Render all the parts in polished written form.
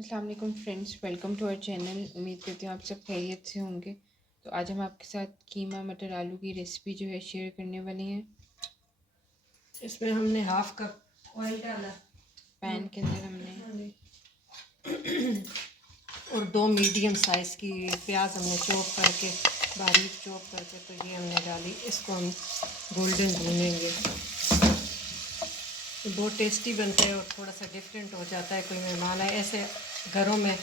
अस्सलाम वालेकुम friends, welcome to our channel. उम्मीद करती हूँ आप सब खैरियत से होंगे। तो आज हम आपके साथ कीमा मटर आलू की रेसिपी जो है शेयर करने वाले हैं। इसमें हमने हाफ कप ऑयल डाला पैन के अंदर हमने और 2 मीडियम साइज़ की प्याज हमने चॉप करके बारीक चॉप करके तो ये हमने डाली। इसको हम गोल्डन भूनेंगे। ये बहुत टेस्टी बनता है और थोड़ा सा डिफरेंट हो जाता है। कोई मेहमान आए ऐसे घरों में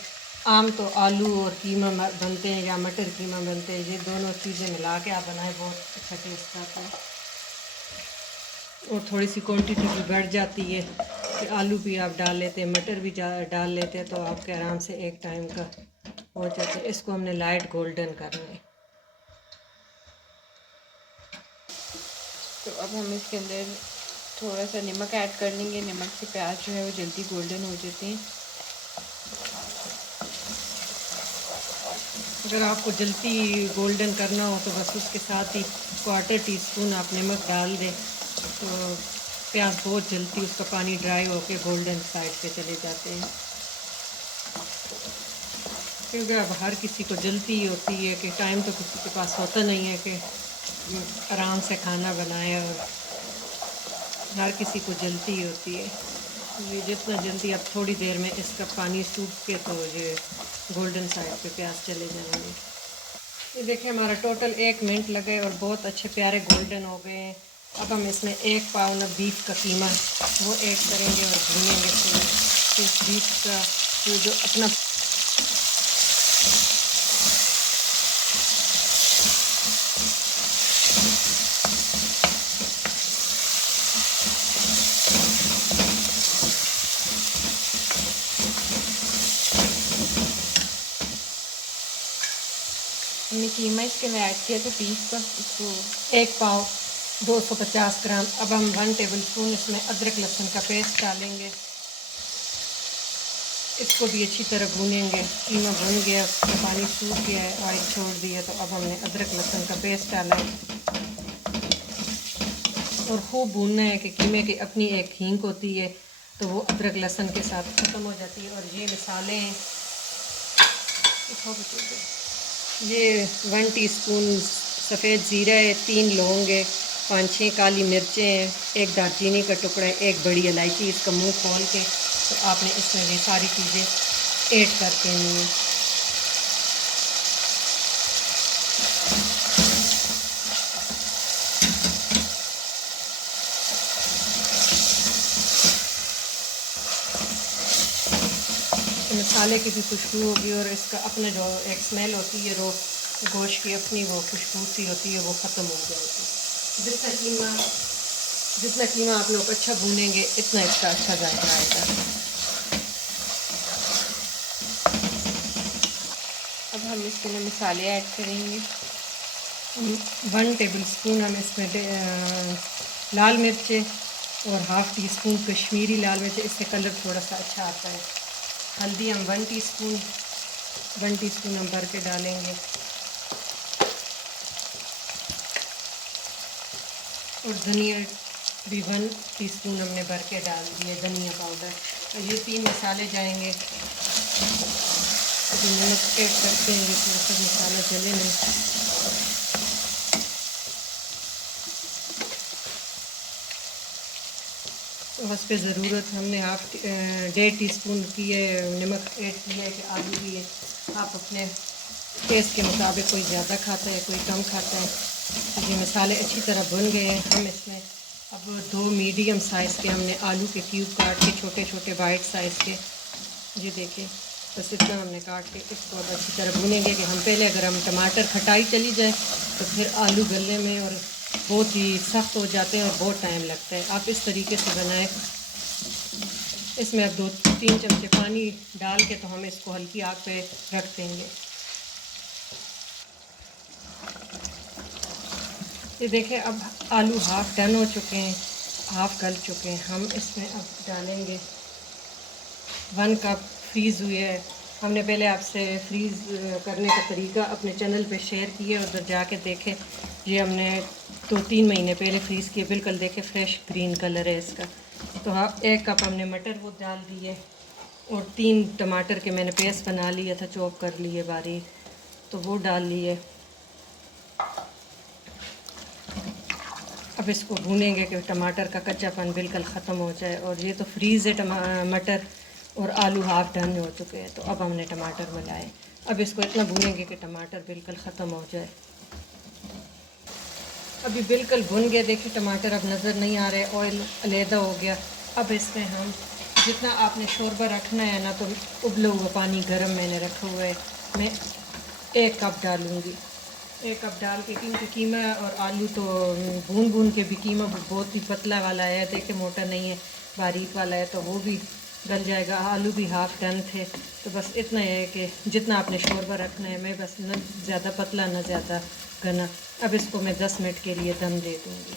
आम तो आलू और कीमा बनते हैं या मटर कीमा बनते हैं। ये दोनों चीज़ें मिला के आप बनाए बहुत अच्छा टेस्ट आता है और थोड़ी सी क्वांटिटी भी बढ़ जाती है कि आलू भी आप डाल लेते हैं, मटर भी डाल लेते हैं तो आपके आराम से एक टाइम का हो जाता है। इसको हमने लाइट गोल्डन करना है। तो अब हम इसके अंदर थोड़ा सा नमक ऐड कर लेंगे। नमक से प्याज जो है वो जल्दी गोल्डन हो जाते हैं। अगर आपको जल्दी गोल्डन करना हो तो बस उसके साथ ही 1/4 टीस्पून आप नमक डाल दें तो प्याज बहुत जल्दी उसका पानी ड्राई होकर गोल्डन साइड पे चले जाते हैं। क्योंकि अब हर किसी को जल्दी होती है कि टाइम तो किसी के पास होता नहीं है कि आराम से खाना बनाए और हर किसी को जल्दी होती है। ये जितना जल्दी अब थोड़ी देर में इसका पानी सूख के तो ये गोल्डन साइड पे प्याज चले जाएंगे। ये देखिए हमारा टोटल 1 मिनट लगे और बहुत अच्छे प्यारे गोल्डन हो गए हैं। अब हम इसमें 1 पाव ना बीफ का कीमा वो ऐड करेंगे और भूनेंगे तो इस बीफ का जो अपना हमने कीमा इसके अंदर ऐड किया था बीफ का, इसको 1 पाव 250 ग्राम। अब हम 1 टेबल स्पून इसमें अदरक लहसुन का पेस्ट डालेंगे। इसको भी अच्छी तरह भूनेंगे। कीमा भुन गया, उसका पानी सूख गया है, ऑयल छोड़ दिया तो अब हमने अदरक लहसुन का पेस्ट डाला है और खूब भूनना है कि कीमे की अपनी एक हींग होती है तो वो अदरक लहसुन के साथ ख़त्म हो जाती है। और ये मसाले हैं, ये 1 टीस्पून सफ़ेद ज़ीरा है, 3 लौंग है, 5-6 काली मिर्चें हैं, 1 दालचीनी का टुकड़ा है, 1 बड़ी इलायची। इसका मुंह खोल के तो आपने इसमें ये सारी चीज़ें ऐड कर देनी है। मसाले की भी खुशबू होगी और इसका अपना जो एक स्मेल होती है रो गोश्त की अपनी वो खुशबू सी होती है वो ख़त्म हो जाएगी। जितना कीमा आप लोग अच्छा भूनेंगे इतना इसका अच्छा जायका आएगा। अब हम इसके अंदर मसाले ऐड करेंगे। 1 टेबल स्पून हम इसमें लाल मिर्चें और हाफ़ टी स्पून कश्मीरी लाल मिर्च, इससे कलर थोड़ा सा अच्छा आता है। हल्दी हम 1 टीस्पून हम भर के डालेंगे और धनिया भी 1 टीस्पून हमने भर के डाल दिए, धनिया पाउडर। तो ये 3 मसाले जाएंगे। अभी नमक ऐड करते हैं, ये थोड़ा सा मसाला जले नहीं। बस पे ज़रूरत हमने 1.5 टीस्पून की है नमक ऐड किया है कि आलू भी है आप अपने टेस्ट के मुताबिक, कोई ज़्यादा खाता है कोई कम खाता है। तो ये मसाले अच्छी तरह भुन गए हैं। हम इसमें अब 2 मीडियम साइज़ के हमने आलू के क्यूब काट के छोटे छोटे वाइट साइज़ के, ये देखिए बस इतना हमने काट के इसको अब अच्छी तरह भुनेंगे कि हम पहले अगर हम टमाटर खटाई चली जाए तो फिर आलू गलने में और बहुत ही सख्त हो जाते हैं और बहुत टाइम लगता है। आप इस तरीके से बनाएं। इसमें अब 2-3 चमचे पानी डाल के तो हम इसको हल्की आग पे रख देंगे। ये देखें अब आलू हाफ़ डन हो चुके हैं, हाफ़ गल चुके हैं। हम इसमें अब डालेंगे 1 कप फ्रीज़ हुए है। हमने पहले आपसे फ्रीज़ करने का तरीका अपने चैनल पे शेयर किया, उधर जाके देखें। ये हमने 2-3 महीने पहले फ्रीज़ किए, बिल्कुल देखें फ्रेश ग्रीन कलर है इसका। तो हाँ 1 कप हमने मटर वो डाल दिए और 3 टमाटर के मैंने पेस्ट बना लिया था, चॉप कर लिए बारीक, तो वो डाल लिए। अब इसको भूनेंगे कि टमाटर का कच्चापन बिल्कुल ख़त्म हो जाए। और ये तो फ्रीज़ है मटर, और आलू हाफ डन हो चुके हैं। तो अब हमने टमाटर मिलाए। अब इसको इतना भूनेंगे कि टमाटर बिल्कुल ख़त्म हो जाए। अभी बिल्कुल भुन गए, देखिए टमाटर अब नज़र नहीं आ रहे, ऑयल अलहदा हो गया। अब इसमें हम जितना आपने शोरबा रखना है ना, तो उबला हुआ पानी गर्म मैंने रखा हुआ है, मैं 1 कप डालूँगी। 1 कप डाल के, क्योंकि कीमा और आलू तो भून भून के भी कीमा बहुत ही पतला वाला है, देखिए मोटा नहीं है, बारीक वाला है, तो वो भी गल जाएगा। आलू भी हाफ डन थे। तो बस इतना है कि जितना आपने शोरबा रखना है, मैं बस न ज़्यादा पतला न ज़्यादा घना। अब इसको मैं 10 मिनट के लिए दम दे दूँगी।